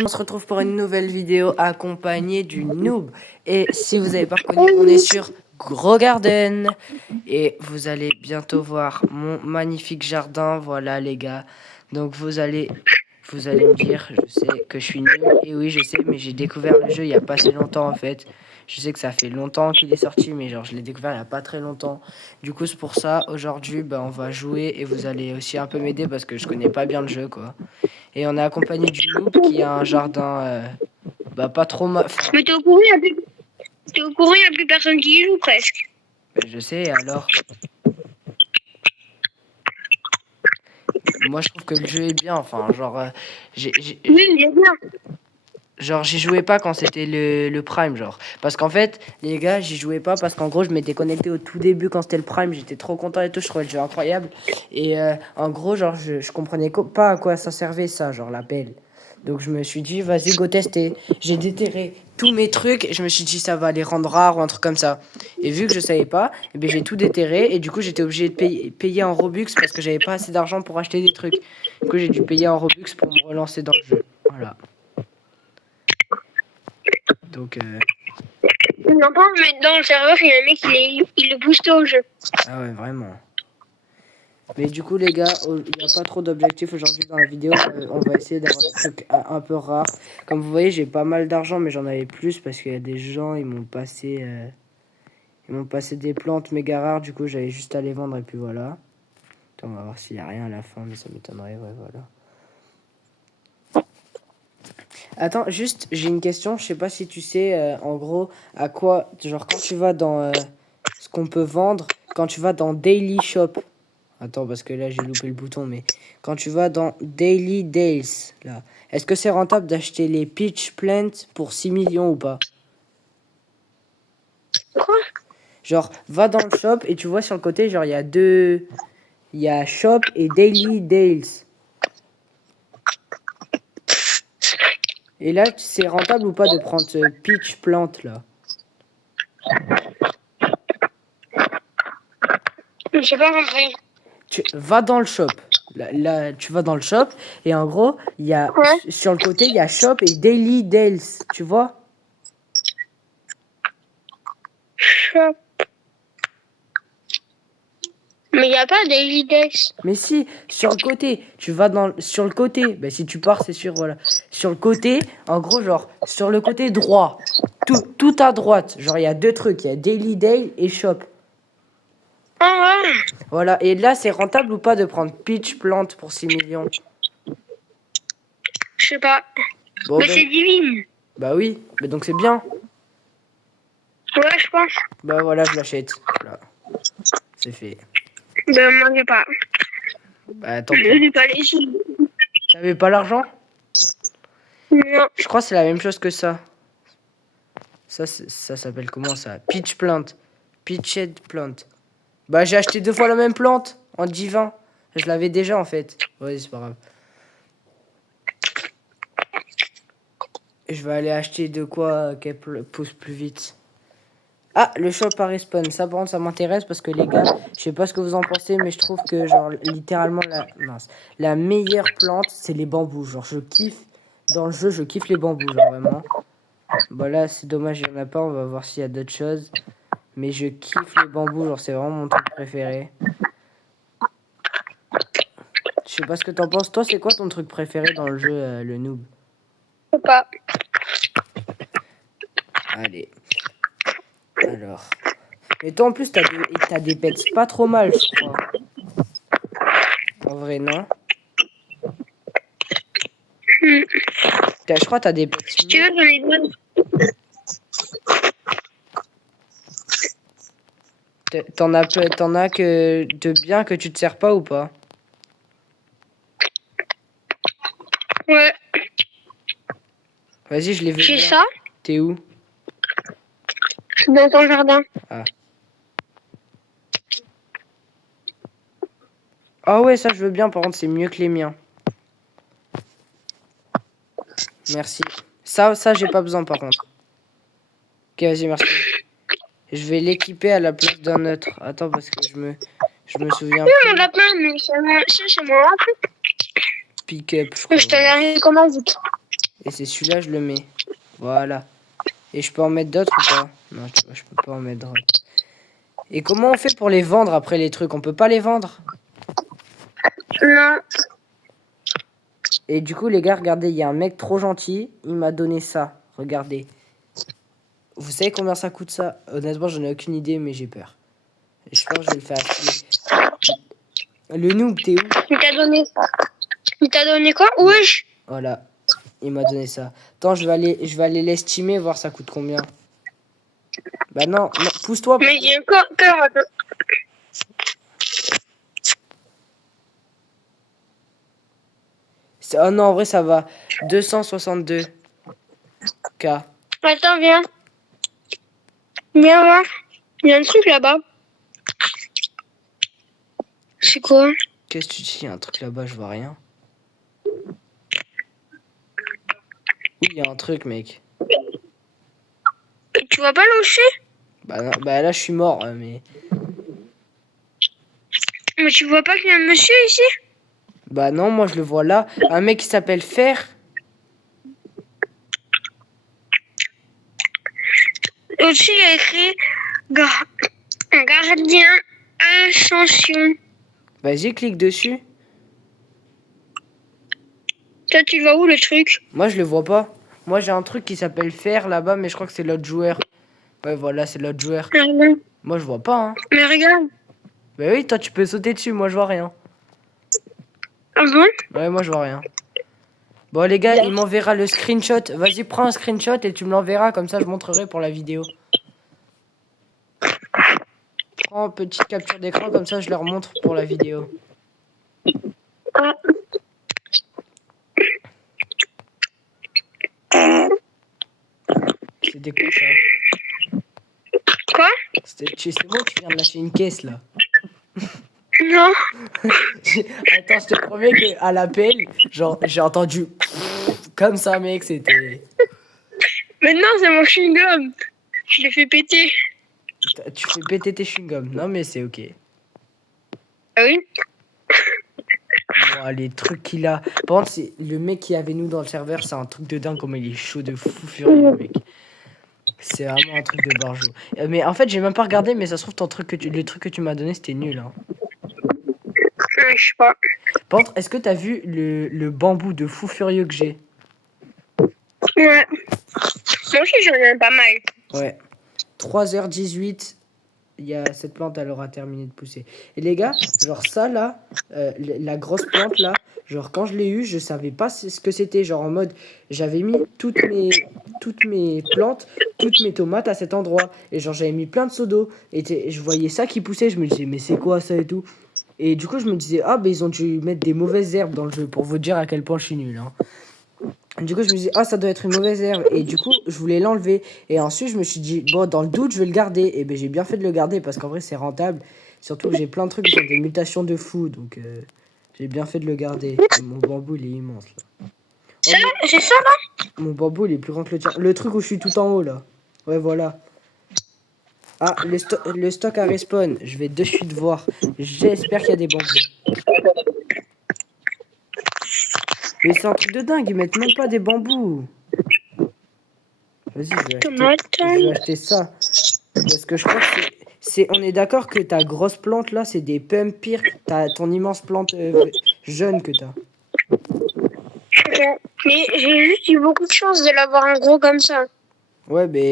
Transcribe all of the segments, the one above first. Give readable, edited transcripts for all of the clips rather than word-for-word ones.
On se retrouve pour une nouvelle vidéo accompagnée du noob. Et si vous n'avez pas reconnu, on est sur Gros Garden. Et vous allez bientôt voir mon magnifique jardin. Voilà les gars. Donc vous allez me dire, je sais que je suis nul. Et oui, je sais, mais j'ai découvert le jeu il n'y a pas si longtemps en fait. Je sais que ça fait longtemps qu'il est sorti, mais genre je l'ai découvert il n'y a pas très longtemps. Du coup, c'est pour ça, aujourd'hui, on va jouer et vous allez aussi un peu m'aider parce que je connais pas bien le jeu quoi. Et on est accompagné du noob qui a un jardin pas trop mal. Mais t'es au courant, il n'y a plus personne qui y joue presque. Je sais, alors. Moi, je trouve que le jeu est bien. Enfin, genre, Oui, bien sûr. genre, j'y jouais pas quand c'était le Prime, genre. Parce qu'en fait, les gars, j'y jouais pas parce qu'en gros, je m'étais connecté au tout début quand c'était le Prime. J'étais trop content et tout. Je trouvais le jeu incroyable. Et en gros, genre, je comprenais pas à quoi ça servait, ça, genre, l'appel. Donc, je me suis dit, vas-y, go tester. J'ai déterré tous mes trucs et je me suis dit, ça va les rendre rares ou un truc comme ça. Et vu que je savais pas, eh ben, j'ai tout déterré et du coup, j'étais obligé de payer en Robux parce que j'avais pas assez d'argent pour acheter des trucs. Du coup, j'ai dû payer en Robux pour me relancer dans le jeu. Voilà. Donc, Non, pas, mais dans le serveur, il y a un mec, il le booste au jeu. ah ouais, vraiment. Mais du coup, les gars, il n'y a pas trop d'objectifs aujourd'hui dans la vidéo. On va essayer d'avoir des trucs un peu rares. Comme vous voyez, j'ai pas mal d'argent, mais j'en avais plus parce qu'il y a des gens, ils m'ont passé des plantes méga rares. Du coup, j'allais juste à les vendre et puis voilà. Attends, on va voir s'il n'y a rien à la fin, mais ça m'étonnerait. Ouais, voilà. Attends, juste, j'ai une question. Je sais pas si tu sais, en gros, à quoi, genre, quand tu vas dans ce qu'on peut vendre, quand tu vas dans Daily Shop. Attends, parce que là, j'ai loupé le bouton, mais quand tu vas dans Daily Deals, là, est-ce que c'est rentable d'acheter les Peach Plants pour 6 millions ou pas? Quoi? Genre, va dans le shop et tu vois sur le côté, genre, il y a deux. Il y a Shop et Daily Deals. Et là, c'est rentable ou pas de prendre Peach Plant, là? Je sais pas compris. Tu vas dans le shop. Là, tu vas dans le shop et en gros, il y a Ouais. sur le côté, il y a Shop et Daily Deals. Tu vois? Shop. Mais il n'y a pas Daily Dex. Mais si, sur le côté, tu vas sur le côté, ben si tu pars, c'est sûr, voilà. Sur le côté, en gros, genre, sur le côté droit, tout à droite, genre, il y a deux trucs, il y a Daily Dale et Shop. Ah ouais. Voilà, et là, c'est rentable ou pas de prendre Peach Plante pour 6 millions? Je sais pas. Bon, Mais ben, c'est divine. bah oui, mais donc c'est bien. Ouais, je pense. Bah voilà, je l'achète. Voilà, c'est fait. Ben, moi, j'ai pas. Bah tant Je pis. n'ai pas les sous. T'avais pas l'argent? Non. Je crois que c'est la même chose que ça. Ça s'appelle comment ça? Peach Plant. Peached Plant. Bah j'ai acheté 2 fois la même plante en divin. Je l'avais déjà en fait. Ouais, c'est pas grave. Je vais aller acheter de quoi qu'elle pousse plus vite. Ah, le shop à respawn. Ça, par contre, ça m'intéresse parce que les gars, je sais pas ce que vous en pensez, mais je trouve que, genre, littéralement, la meilleure plante, c'est les bambous. Genre, je kiffe, dans le jeu, je kiffe les bambous, genre, vraiment. Bon, là, c'est dommage, il y en a pas. On va voir s'il y a d'autres choses. Mais je kiffe les bambous, genre, c'est vraiment mon truc préféré. Je sais pas ce que t'en penses. Toi, c'est quoi ton truc préféré dans le jeu, le noob? Je sais pas. Allez. Alors. Mais toi, en plus, t'as des pets pas trop mal, je crois. En vrai, non? Je crois que t'as des pets. Si tu veux, j'en ai deux. T'en as que de bien que tu te sers pas ou pas? Ouais. Vas-y, je les veux J'ai bien. ça. T'es où? Je suis dans ton jardin. Ah. Ah ouais, ça je veux bien, par contre, c'est mieux que les miens. Merci. Ça j'ai pas besoin par contre. Ok, vas-y, merci. Je vais l'équiper à la place d'un autre. Attends, parce que je me souviens Oui, mon plus. lapin, mais c'est mon lapin. Pick up, je crois. Je te l'ai recommandé vite. Et c'est celui-là, je le mets. Voilà. Et je peux en mettre d'autres ou pas? Non, tu vois, je peux pas en mettre d'autres. Et comment on fait pour les vendre après les trucs? On peut pas les vendre? Non. Et du coup, les gars, regardez, il y a un mec trop gentil. Il m'a donné ça. Regardez. Vous savez combien ça coûte ça? Honnêtement, j'en ai aucune idée, mais j'ai peur. Et je pense que je vais le faire acheter. Le noob, t'es où? Il t'a donné quoi? Wesh. Voilà. Il m'a donné ça. Attends, je vais aller l'estimer, voir ça coûte combien. Bah non, non, pousse-toi. Mais j'ai encore peur. Oh non, en vrai, ça va. 262 K. Attends, viens. Viens voir. Il y a un truc là-bas. C'est quoi? Qu'est-ce que tu dis? Il y a un truc là-bas, je vois rien. Oui, il y a un truc, mec. Tu vois pas là où je suis? Bah, non, bah là, je suis mort, mais... Mais tu vois pas qu'il y a un monsieur ici? Bah non, moi, je le vois là. Un mec qui s'appelle Fer. Au-dessus, il y a écrit Gardien Ascension. Vas-y, clique dessus. Toi, tu vois où le truc? Moi, je le vois pas. Moi, j'ai un truc qui s'appelle Fer là-bas, mais je crois que c'est l'autre joueur. Ouais, voilà, c'est l'autre joueur. Regarde. Moi, je vois pas, hein. Mais regarde. Bah oui, toi, tu peux sauter dessus. Moi, je vois rien. Ah bon? Ouais, moi, je vois rien. Bon, les gars, il m'enverra le screenshot. Vas-y, prends un screenshot et tu me l'enverras. Comme ça, je montrerai pour la vidéo. Prends une petite capture d'écran. Comme ça, je leur montre pour la vidéo. Ah. C'était quoi, ça? Quoi? C'est moi qui viens de lâcher une caisse, là. Non. Attends, je te promets qu'à l'appel, genre, j'ai entendu... Comme ça, mec, c'était... Mais non, c'est mon chewing-gum. Je l'ai fait péter. Tu fais péter tes chewing-gums. Non, mais c'est ok. Ah oui? Wow, les trucs qu'il a. Par contre, c'est le mec qui avait nous dans le serveur, c'est un truc de dingue, comme il est chaud de fou furieux, mec. C'est vraiment un truc de barjot. Mais en fait, j'ai même pas regardé, mais ça se trouve, le truc que tu m'as donné, c'était nul. Hein. Je sais pas. Par contre, est-ce que t'as vu le bambou de fou furieux que j'ai? Ouais. Moi aussi, j'en ai pas mal. Ouais. 3h18, il y a cette plante, elle aura terminé de pousser. Et les gars, genre ça là, la grosse plante là, genre quand je l'ai eu, je savais pas ce que c'était. Genre en mode, j'avais mis toutes mes plantes, toutes mes tomates à cet endroit. Et genre j'avais mis plein de seaux d'eau. Et je voyais ça qui poussait, je me disais, mais c'est quoi ça et tout. Et du coup, je me disais, ah ben ils ont dû mettre des mauvaises herbes dans le jeu pour vous dire à quel point je suis nul. Hein. Du coup, je me disais, ah, ça doit être une mauvaise herbe. Et du coup, je voulais l'enlever. Et ensuite, je me suis dit, bon, dans le doute, je vais le garder. Et ben, j'ai bien fait de le garder parce qu'en vrai, c'est rentable. Surtout que j'ai plein de trucs qui ont des mutations de fou. Donc, j'ai bien fait de le garder. Et mon bambou, il est immense, là. C'est ça, là? Mon bambou, il est plus grand que le tien. Le truc où je suis tout en haut, là. Ouais, voilà. Ah, le stock à respawn. Je vais de suite voir. J'espère qu'il y a des bambous. Mais c'est un truc de dingue. Ils mettent même pas des bambous. Vas-y, je vais acheter ça. Parce que je crois que on est d'accord que ta grosse plante là, c'est des pommes pires que ton immense plante jeune que t'as. Mais j'ai juste eu beaucoup de chance de l'avoir en gros comme ça. Ouais, mais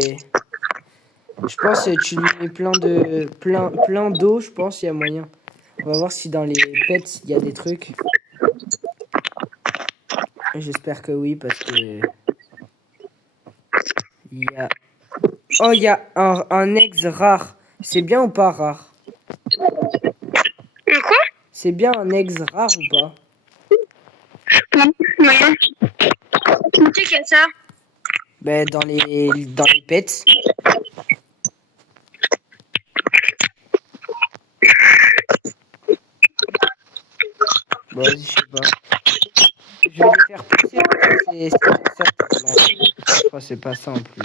je pense que tu lui mets plein d'eau, je pense il y a moyen. On va voir si dans les pets il y a des trucs. J'espère que oui parce que il y a oh, il y a un ex rare. C'est bien ou pas rare? Quoi? C'est bien un ex rare ou pas? Non. Tu sais qu'il y a ça? Ben dans les pets. Bon, vas-y, je sais pas. Je vais les faire pousser. Je crois que c'est pas ça en plus.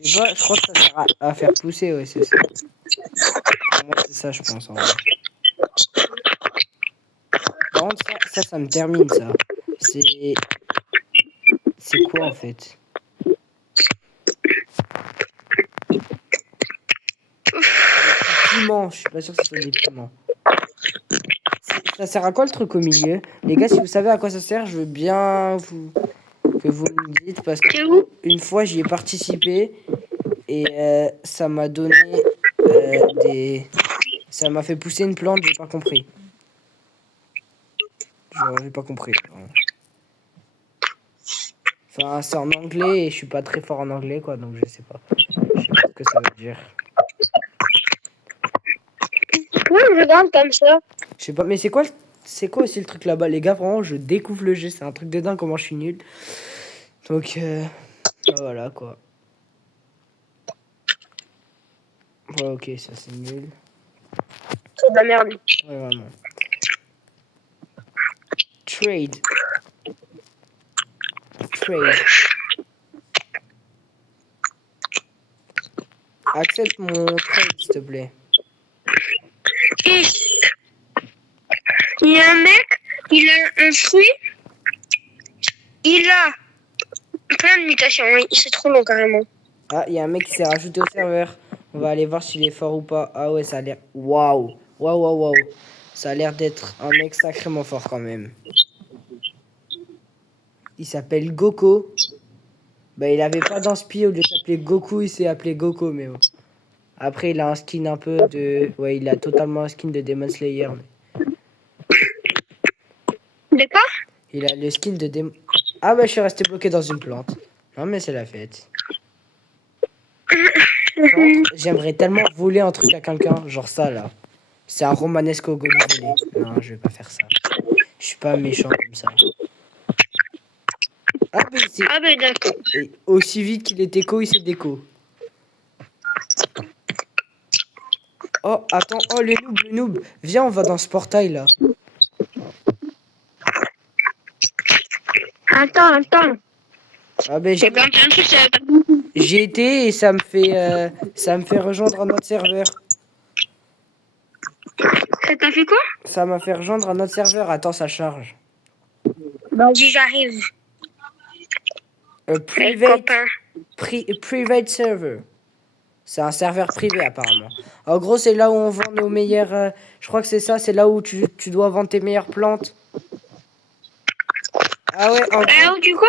Je sais pas, je crois que ça sert à faire pousser, ouais, c'est ça. Pour moi, c'est ça, je pense. En vrai. Ça me termine, ça. C'est... C'est quoi, en fait? Piment, je suis pas sûr que ce soit des piments. Ça sert à quoi le truc au milieu? Les gars, si vous savez à quoi ça sert, je veux bien que vous me dites parce C'est que où? une fois j'y ai participé et ça m'a donné ça m'a fait pousser une plante, j'ai pas compris. Genre, j'ai pas compris. Enfin, c'est en anglais et je suis pas très fort en anglais quoi, donc je sais pas. Je sais pas ce que ça veut dire. Oui, je regarde comme ça. Je sais pas, mais c'est quoi aussi le truc là-bas? Les gars, vraiment, je découvre le jeu, c'est un truc de dingue comment je suis nul. Donc, voilà quoi. Ouais, ok, ça c'est nul. C'est de la merde. Ouais, vraiment. Trade. Accepte mon trade, s'il te plaît. Et il y a un mec, il a un fruit, il a plein de mutations. Oui, c'est trop long carrément. Ah, il y a un mec qui s'est rajouté au serveur. On va aller voir s'il est fort ou pas. Ah ouais, ça a l'air... Waouh. Waouh. Ça a l'air d'être un mec sacrément fort quand même. Il s'appelle Goko. Bah, il avait pas d'inspi, au lieu de s'appeler Goku, il s'est appelé Goko, mais bon. Après, il a un skin un peu de... Ouais, il a totalement un skin de Demon Slayer. D'accord? Il a le skin de Demon... Ah bah, je suis resté bloqué dans une plante. Non, mais c'est la fête. J'aimerais tellement voler un truc à quelqu'un, genre ça, là. C'est un romanesque au golden volé. Non, je vais pas faire ça. Je suis pas méchant comme ça. Ah, mais c'est... Ah ben d'accord. Et aussi vite qu'il est éco, il s'est déco. Oh, attends. Oh, le noob. Viens, on va dans ce portail, là. Attends. Ah ben, J'ai plein de trucs, ça va pas. j'y été et ça me fait rejoindre un autre serveur. Ça t'a fait quoi? Ça m'a fait rejoindre un autre serveur. Attends, ça charge. Vas-y, j'arrive. Private server. C'est un serveur privé apparemment. En gros, c'est là où on vend nos meilleures... je crois que c'est ça, c'est là où tu dois vendre tes meilleures plantes. Ah ouais, Alors, du coup?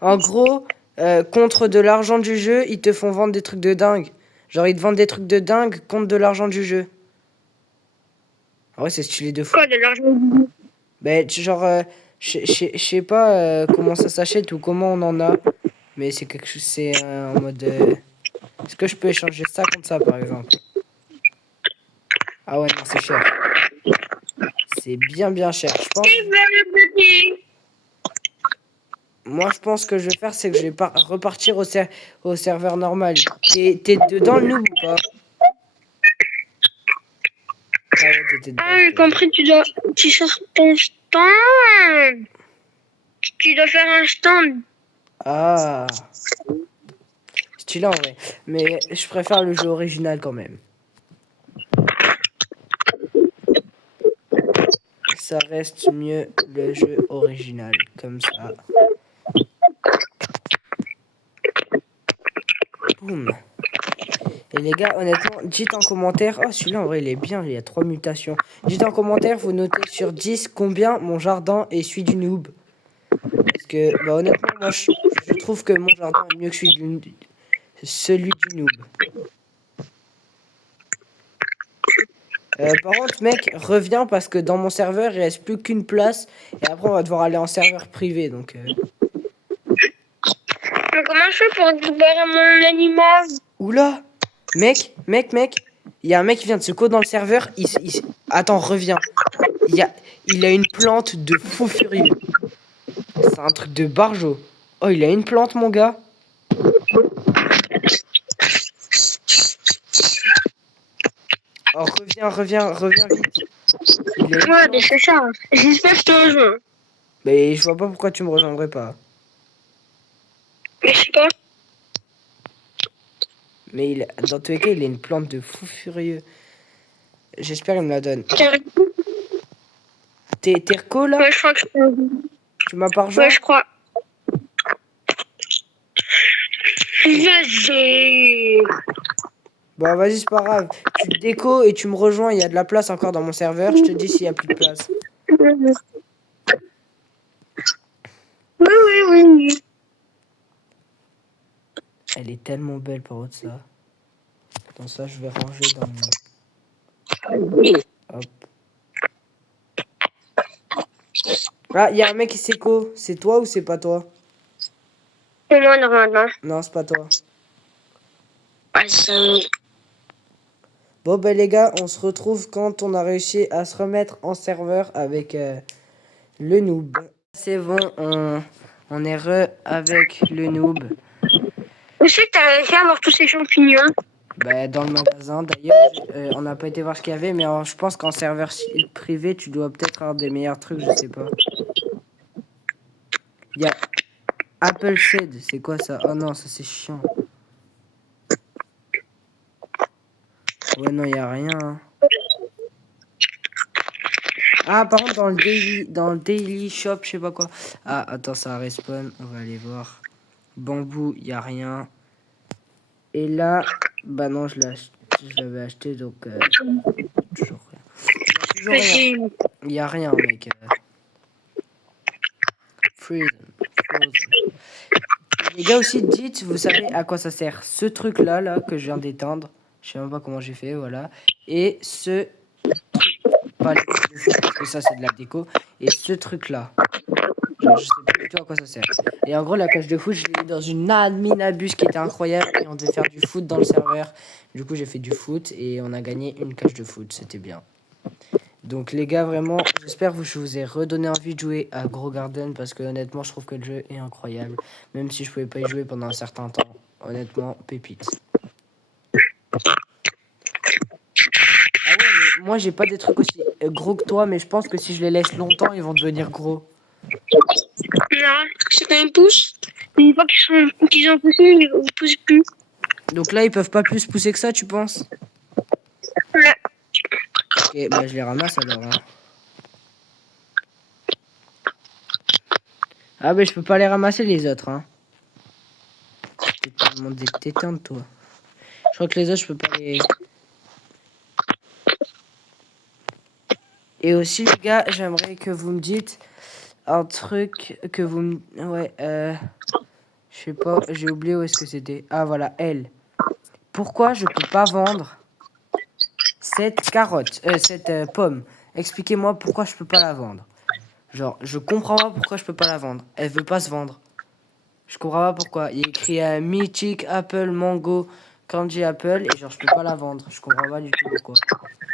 en gros contre de l'argent du jeu, ils te font vendre des trucs de dingue. Genre, ils te vendent des trucs de dingue contre de l'argent du jeu. Ah ouais, c'est stylé de fou. Quoi, de l'argent? Ben, genre, je sais pas comment ça s'achète ou comment on en a. Mais c'est quelque chose, c'est en mode... Est-ce que je peux échanger ça contre ça, par exemple? Ah ouais, non, c'est cher. C'est bien cher. Moi, je pense que je vais faire, c'est que je vais repartir au serveur normal. T'es dedans le noob ou pas? Ah ouais, t'étais dedans. Ah, j'ai compris, tu sors ton stand. Tu dois faire un stand. Ah. Stylé en vrai. Mais je préfère le jeu original quand même. Ça reste mieux le jeu original. Comme ça. Boum. Et les gars, honnêtement, dites en commentaire. Oh, celui-là en vrai, il est bien. Il y a 3 mutations. Dites en commentaire, vous notez sur 10 combien mon jardin est celui du noob. Parce que, bah, honnêtement, moi, je trouve que mon jardin est mieux que celui du noob. Par contre, mec, reviens parce que dans mon serveur, il reste plus qu'une place. Et après, on va devoir aller en serveur privé. Donc, Mais comment je fais pour récupérer mon animal? Oula! Mec. Il y a un mec qui vient de se coder dans le serveur. Attends, reviens. Il a une plante de fou furieux. C'est un truc de barjo. Oh, il a une plante, mon gars. Oh, reviens vite. Ouais, mais c'est ça. J'espère que je te rejoins. Mais je vois pas pourquoi tu me rejoindrais pas. Mais je sais pas. Mais dans tous les cas, il a une plante de fou furieux. J'espère qu'il me la donne. T'es reco là? Ouais, je crois que... Tu m'as pas rejoint? Ouais, je crois. Vas-y. Bon, vas-y, c'est pas grave. Tu te déco et tu me rejoins. Il y a de la place encore dans mon serveur. Je te dis s'il y a plus de place. Oui. Elle est tellement belle par contre ça. Attends, ça, je vais ranger dans mon... Hop. Ah, il y a un mec qui s'éco. C'est toi ou c'est pas toi? C'est moi, normalement. Non, c'est pas toi. Vas-y. Bon, ben les gars, on se retrouve quand on a réussi à se remettre en serveur avec le noob. C'est bon, on est avec le noob. Où c'est que t'as réussi à avoir tous ces champignons? Bah, dans le magasin, d'ailleurs, on n'a pas été voir ce qu'il y avait, mais je pense qu'en serveur privé, tu dois peut-être avoir des meilleurs trucs, je sais pas. Il y a Apple Seed, c'est quoi ça? Oh non, ça c'est chiant. Ouais, non, il n'y a rien. Hein. Ah, par contre, dans le daily shop, je sais pas quoi. Ah, attends, ça respawn, on va aller voir. Bambou, il n'y a rien. Et là, bah non, je l'avais acheté, donc toujours rien. Toujours rien. Il n'y a rien, mec. Freedom. Les gars aussi, dites, vous savez à quoi ça sert. Ce truc-là, là, que je viens d'éteindre. Je sais même pas comment j'ai fait, voilà. Et ce truc, pas le truc de fou, parce que ça, c'est de la déco. Et ce truc-là. Genre, je sais pas du tout à quoi ça sert. Et en gros, la cage de foot, je l'ai mis dans une admin abus qui était incroyable. Et on devait faire du foot dans le serveur. Du coup, j'ai fait du foot et on a gagné une cage de foot. C'était bien. Donc les gars, vraiment, j'espère que je vous ai redonné envie de jouer à Grow Garden parce que honnêtement, je trouve que le jeu est incroyable. Même si je pouvais pas y jouer pendant un certain temps. Honnêtement, pépite. Ah ouais, mais moi j'ai pas des trucs aussi gros que toi, mais je pense que si je les laisse longtemps, ils vont devenir gros. Non, c'est quand ils poussent. Une fois qu'ils ont poussé, ils ne poussent plus. Donc là, ils peuvent pas plus pousser que ça, tu penses? Ouais. Ok, bah je les ramasse alors. Hein. Ah bah je peux pas les ramasser les autres. Hein. Je vais te demander de t'éteindre toi. Je crois que les autres, je peux pas les... Et aussi les gars, j'aimerais que vous me dites un truc que vous me... Ouais, je sais pas, j'ai oublié où est-ce que c'était. Ah voilà, elle. Pourquoi je peux pas vendre cette carotte, cette pomme? Expliquez-moi pourquoi je peux pas la vendre. Genre, je comprends pas pourquoi je peux pas la vendre. Elle veut pas se vendre. Je comprends pas pourquoi. Il y a écrit Mythic Apple Mango Candy Apple et genre je peux pas la vendre. Je comprends pas du tout pourquoi.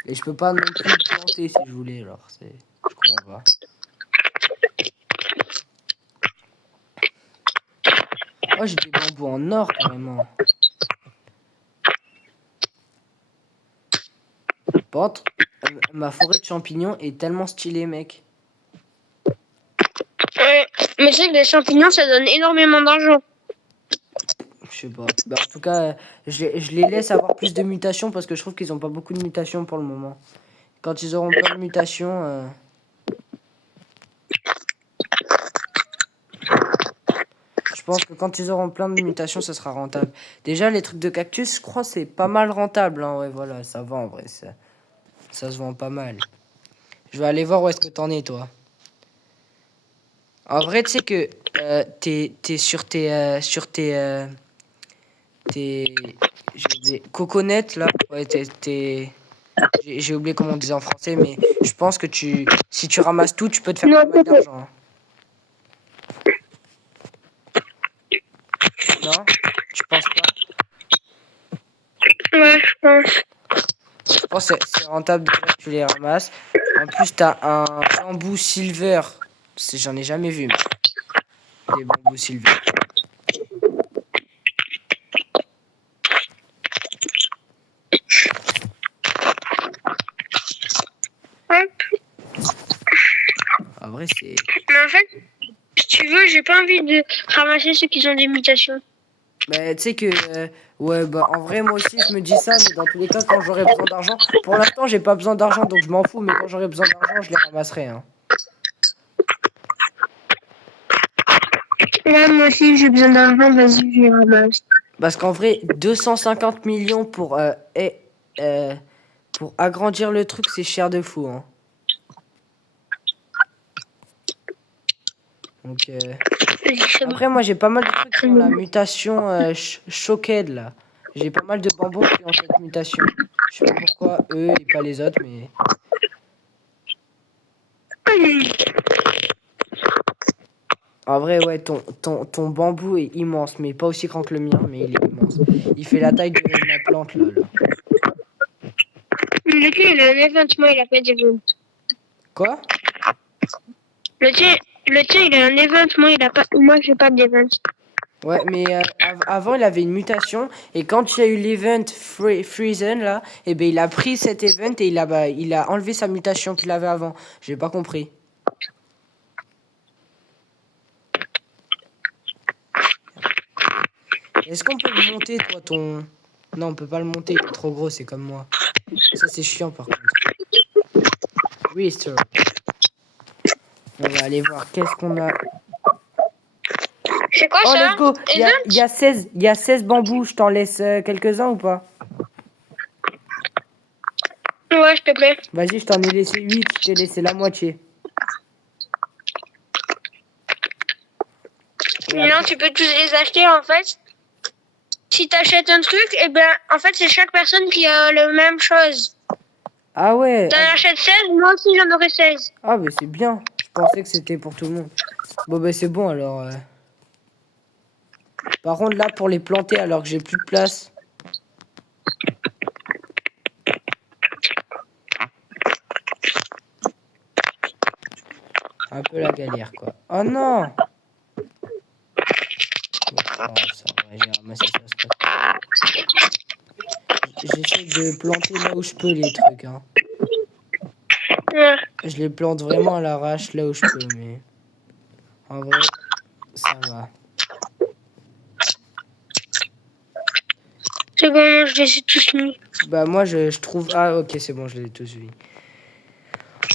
Et je peux pas non plus planter si je voulais. Genre, c'est... Je comprends pas. Oh, j'ai des bambous en or carrément. Par contre, ma forêt de champignons est tellement stylée, mec. Mais tu sais que les champignons, ça donne énormément d'argent. Je sais pas. Bah, en tout cas, je les laisse avoir plus de mutations parce que je trouve qu'ils ont pas beaucoup de mutations pour le moment. Quand ils auront plein de mutations... Je pense que quand ils auront plein de mutations, ça sera rentable. Déjà, les trucs de cactus, je crois c'est pas mal rentable. Hein. Ouais, voilà, ça va en vrai. Ça se vend pas mal. Je vais aller voir où est-ce que t'en es, toi. En vrai, tu sais que t'es sur tes j'ai oublié, coconettes, là. Ouais, j'ai oublié comment on disait en français, mais je pense que si tu ramasses tout, tu peux te faire pas mal d'argent. Hein. Non? Tu penses pas? Ouais, je pense. Je pense que c'est rentable déjà que tu les ramasses. En plus, t'as un bambou silver. J'en ai jamais vu, mais des bambous silver. En vrai, c'est... Mais en fait, si tu veux, j'ai pas envie de ramasser ceux qui ont des mutations. Mais tu sais que... ouais, bah en vrai, moi aussi, je me dis ça, mais dans tous les cas, quand j'aurai besoin d'argent... Pour l'instant, j'ai pas besoin d'argent, donc je m'en fous, mais quand j'aurai besoin d'argent, je les ramasserai. Hein. Ouais, moi aussi, j'ai besoin d'argent, vas-y, je ramasse. Parce qu'en vrai, 250 millions pour agrandir le truc, c'est cher de fou. Hein. Donc, Vas-y, c'est bon. après, moi, j'ai pas mal de trucs qui ont la mutation Shocked, là. J'ai pas mal de bambous qui ont cette mutation. Je sais pas pourquoi eux et pas les autres, mais... En vrai, ouais, ton bambou est immense, mais pas aussi grand que le mien, mais il est immense. Il fait la taille de ma plante, là. Le tien, il a un event, moi, il a pas d'event. Quoi? Le tien, il a un event, moi, il a pas, moi, j'ai pas d'event. Ouais, mais avant, il avait une mutation, et quand il y a eu l'event Freezen, là, et ben il a pris cet event et il a enlevé sa mutation qu'il avait avant. J'ai pas compris. Est-ce qu'on peut le monter, toi, ton... Non, on peut pas le monter, il est trop gros, c'est comme moi. Ça, c'est chiant, par contre. Oui, sir. On va aller voir, qu'est-ce qu'on a... C'est quoi Oh, ça? let's go. Il y a 16 bambous, je t'en laisse quelques-uns ou pas? Ouais, s'il te plaît. Vas-y, je t'en ai laissé 8, je t'ai laissé la moitié. Non, tu peux tous les acheter, en fait. Si t'achètes un truc, et ben, en fait, c'est chaque personne qui a la même chose. Ah ouais. T'en achètes 16, moi aussi, j'en aurai 16. Ah, mais c'est bien. Je pensais que c'était pour tout le monde. Bon, bah, c'est bon, alors. Par contre, là, pour les planter, alors que j'ai plus de place. Un peu la galère, quoi. Oh non! Oh, ça, ouais, j'ai ramassé ça, c'est pas... J'essaie de planter là où je peux les trucs, hein. Ouais. Je les plante vraiment à l'arrache là où je peux, mais... En vrai, ça va. C'est bon, je les ai tous mis. Bah, moi, je trouve... Ah, ok, c'est bon, je les ai tous vus.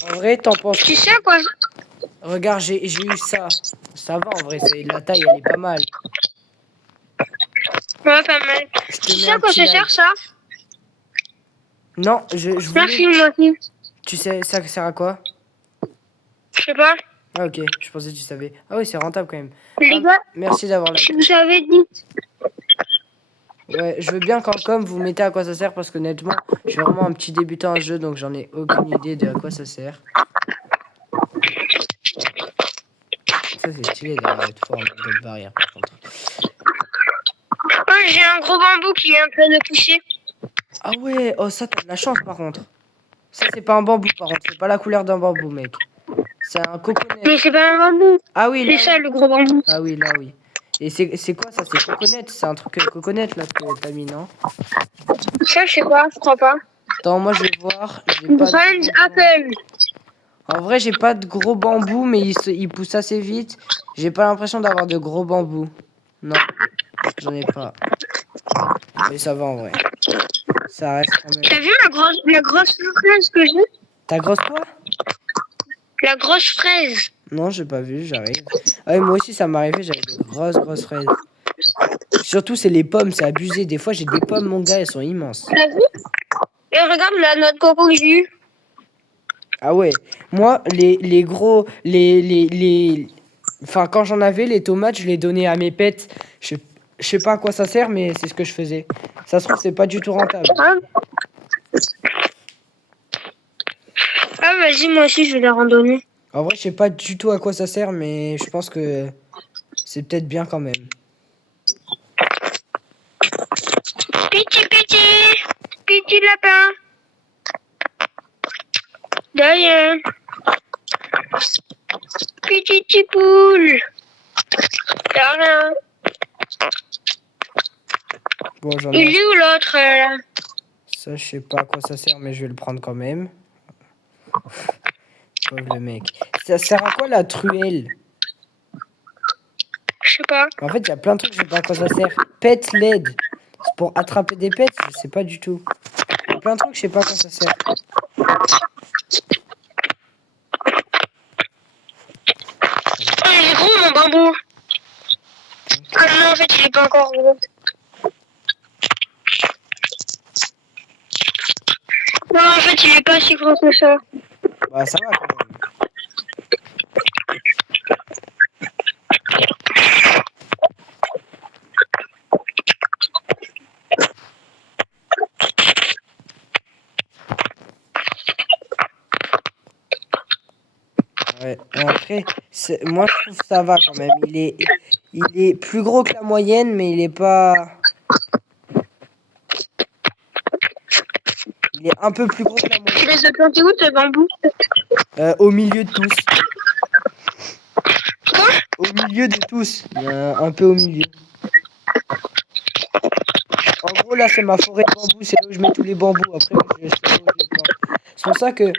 En vrai, t'en penses... Tu sais quoi? Regarde, j'ai eu ça. Ça va, en vrai, la taille, elle est pas mal. Ouais, pas mal. Je te Tu mets sais un à quoi petit ça like. sert, ça? Non, je Merci, voulais... moi aussi. Tu sais, ça sert à quoi? Je sais pas. Ah, ok, je pensais que tu savais. Ah oui, c'est rentable quand même. Les gars, Merci d'avoir si liké. vous avez dit... Ouais, je veux bien qu'en com vous mettez à quoi ça sert parce qu'honnêtement, je suis vraiment un petit débutant en jeu donc j'en ai aucune idée de à quoi ça sert. Ça c'est stylé d'avoir une forme de barrière par contre. Oh, j'ai un gros bambou qui est en train de pousser. Ah ouais, oh ça t'as de la chance par contre. Ça c'est pas un bambou par contre, c'est pas la couleur d'un bambou mec. C'est un coconut. Mais c'est pas un bambou. Ah oui, là. C'est ça, le gros bambou. Ah oui, là oui. Et c'est quoi ça? C'est coconut? C'est un truc coconut là que t'as mis, non? Ça, je sais pas, je crois pas. Attends, moi je vais voir. J'ai pas de Grand gros Apple. En vrai, j'ai pas de gros bambous, mais il pousse assez vite. J'ai pas l'impression d'avoir de gros bambous. Non, j'en ai pas. Mais ça va en vrai. Ça reste quand même. T'as vu la grosse fraise que j'ai? Ta grosse quoi? La grosse fraise. Non, j'ai pas vu, j'arrive. Ah oui, moi aussi, ça m'est arrivé, j'avais de grosses fraises. Surtout, c'est les pommes, c'est abusé. Des fois, j'ai des pommes, mon gars, elles sont immenses. T'as vu? Et regarde la noix de coco que j'ai eue. Ah ouais, moi, les gros, Enfin, quand j'en avais, les tomates, je les donnais à mes pets. Je sais pas à quoi ça sert, mais c'est ce que je faisais. Ça se trouve, c'est pas du tout rentable. Ah, ah vas-y, moi aussi, je vais les randonner. En vrai, je sais pas du tout à quoi ça sert, mais je pense que c'est peut-être bien quand même. Petit lapin. Derrière. Petit poule. Derrière. Bon, j'en Il ai. est où l'autre là? Ça, je sais pas à quoi ça sert, mais je vais le prendre quand même. Pauvre le mec. Ça sert à quoi la truelle? Je sais pas. En fait, il y a plein de trucs, je sais pas à quoi ça sert. Pet LED. C'est pour attraper des pets, je sais pas du tout. Il y a plein de trucs, je sais pas à quoi ça sert. Oh, il est gros mon bambou. en fait, il est pas encore gros. Non, en fait, il est pas si gros que ça. Bah, ça va quand même. Ouais. Et après, moi je trouve que ça va quand même. Il est plus gros que la moyenne, mais il est pas. Il est un peu plus gros que la Tu moyenne. les as plantés où, tes bambous? Au milieu de tous. Quoi? Au milieu de tous. Un peu au milieu. En gros, là, c'est ma forêt de bambous. C'est là où je mets tous les bambous. Après, c'est là où je les plante. C'est pour ça que,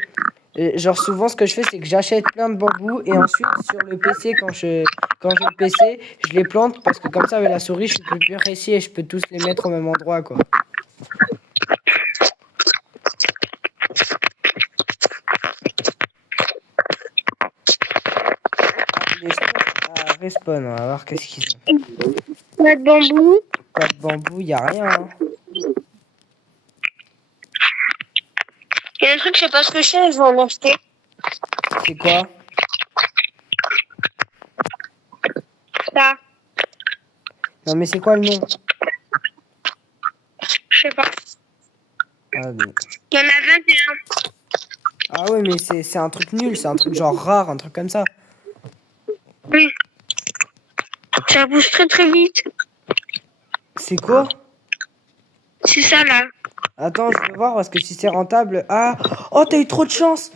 genre, souvent, ce que je fais, c'est que j'achète plein de bambous. Et ensuite, sur le PC, quand j'ai le PC, je les plante. Parce que comme ça, avec la souris, je suis plus précis et je peux tous les mettre au même endroit, quoi. Les spots à respawn, on va voir qu'est-ce qu'ils ont. Pas de bambou. Pas de bambou, y a rien. Hein. Il y a un truc, je sais pas ce que c'est, je vais en acheter. C'est quoi? Ça. Non, mais c'est quoi le nom? Je sais pas. Ah, mais... Il y en a 21. ah ouais, mais c'est un truc nul, c'est un truc genre rare, un truc comme ça. Oui. Ça bouge très très vite. C'est quoi? C'est ça là. Attends, je vais voir parce que si c'est rentable. Ah! Oh, t'as eu trop de chance!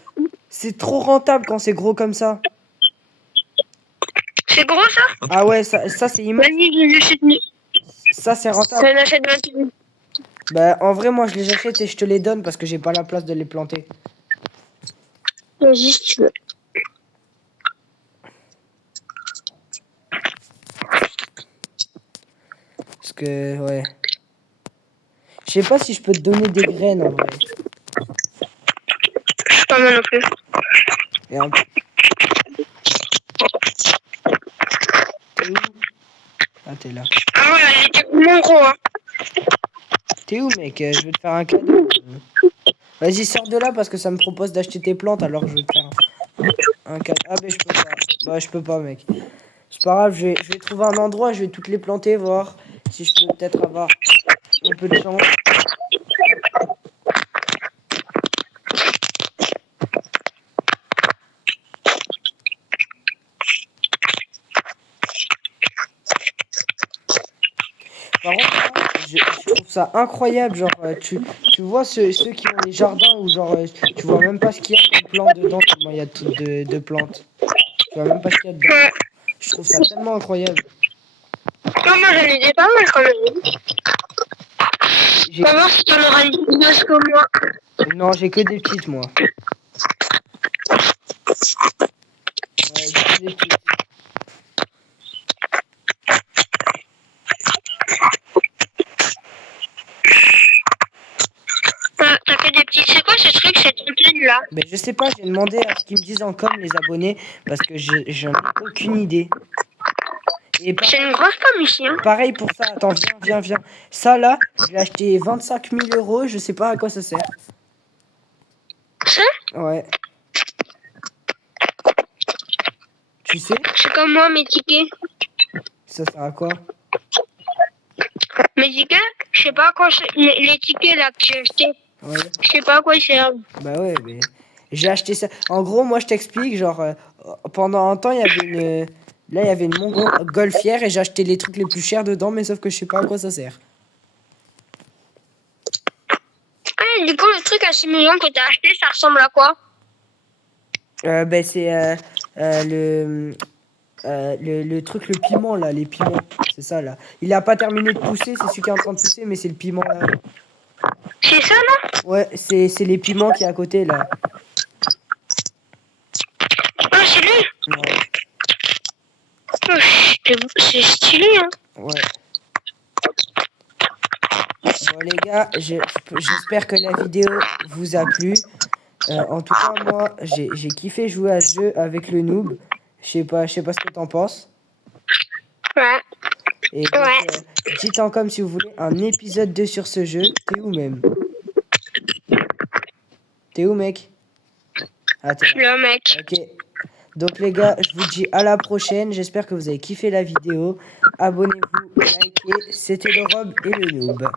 C'est trop rentable quand c'est gros comme ça. C'est gros ça? Ah ouais, ça c'est immense. Vas-y, je les achète. Ça c'est rentable. J'en achète 21. Bah, en vrai, moi je les achète et je te les donne parce que j'ai pas la place de les planter. Vas-y, si tu veux. Parce que, ouais. Je sais pas si je peux te donner des graines en vrai. Pas moi non plus. Et en... T'es où? Ah, t'es là. Ah ouais, il était vraiment gros. Hein. T'es où, mec? Je vais te faire un cadeau. Vas-y, sors de là parce que ça me propose d'acheter tes plantes alors que je vais te faire un cadeau. Ah, mais je peux pas. Bah, je peux pas, mec. C'est pas grave, je vais trouver un endroit, je vais toutes les planter, voir si je peux peut-être avoir un peu de chance. Par contre, je trouve ça incroyable, genre, tu vois ceux qui ont les jardins où genre, tu vois même pas ce qu'il y a comme plante dedans, tellement il y a tout de plantes. Tu vois même pas ce qu'il y a dedans. Je trouve ça tellement incroyable. Non, moi j'en ai des pas mal quand même. On va voir si t'en auras une plus grosse que moi. Non, j'ai que des petites, moi. Ouais, j'ai que des petites. T'as que des petites. C'est quoi ce truc, cette antenne là? Mais je sais pas, j'ai demandé à ce qu'ils me disent en com les abonnés parce que j'en ai aucune idée. Et C'est une grosse pomme ici. Hein. pareil pour ça, attends, viens. Ça là, je l'ai acheté 25 000 €, je sais pas à quoi ça sert. Ça? Ouais. Tu sais? C'est comme moi, mes tickets. Ça sert à quoi? Mes tickets? Je sais pas à quoi les tickets là que j'ai achetés. Ouais. Je sais pas à quoi ils servent. Bah ouais, mais j'ai acheté ça. En gros, moi je t'explique, genre, pendant un temps, il y avait une. Là, il y avait une montgolfière et j'ai acheté les trucs les plus chers dedans, mais sauf que je sais pas à quoi ça sert. Ah, du coup, le truc à 6 millions que t'as acheté, ça ressemble à quoi? Ben c'est le truc, le piment là, les piments. C'est ça là. Il a pas terminé de pousser, c'est celui qui est en train de pousser, mais c'est le piment là. C'est ça là? Ouais, c'est les piments qui est à côté là. Ah, c'est lui? Ouais. Oh, c'est stylé, hein? Ouais. Bon les gars, j'espère que la vidéo vous a plu. En tout cas, moi, j'ai kiffé jouer à ce jeu avec le noob. Je sais pas ce que t'en penses. Ouais. Et donc, Ouais. dites en com si vous voulez un épisode 2 sur ce jeu. T'es où même? T'es où, mec? Ah, t'es là. Le mec. Ok. Donc les gars, je vous dis à la prochaine. J'espère que vous avez kiffé la vidéo. Abonnez-vous, likez. C'était le Rob et le Noob.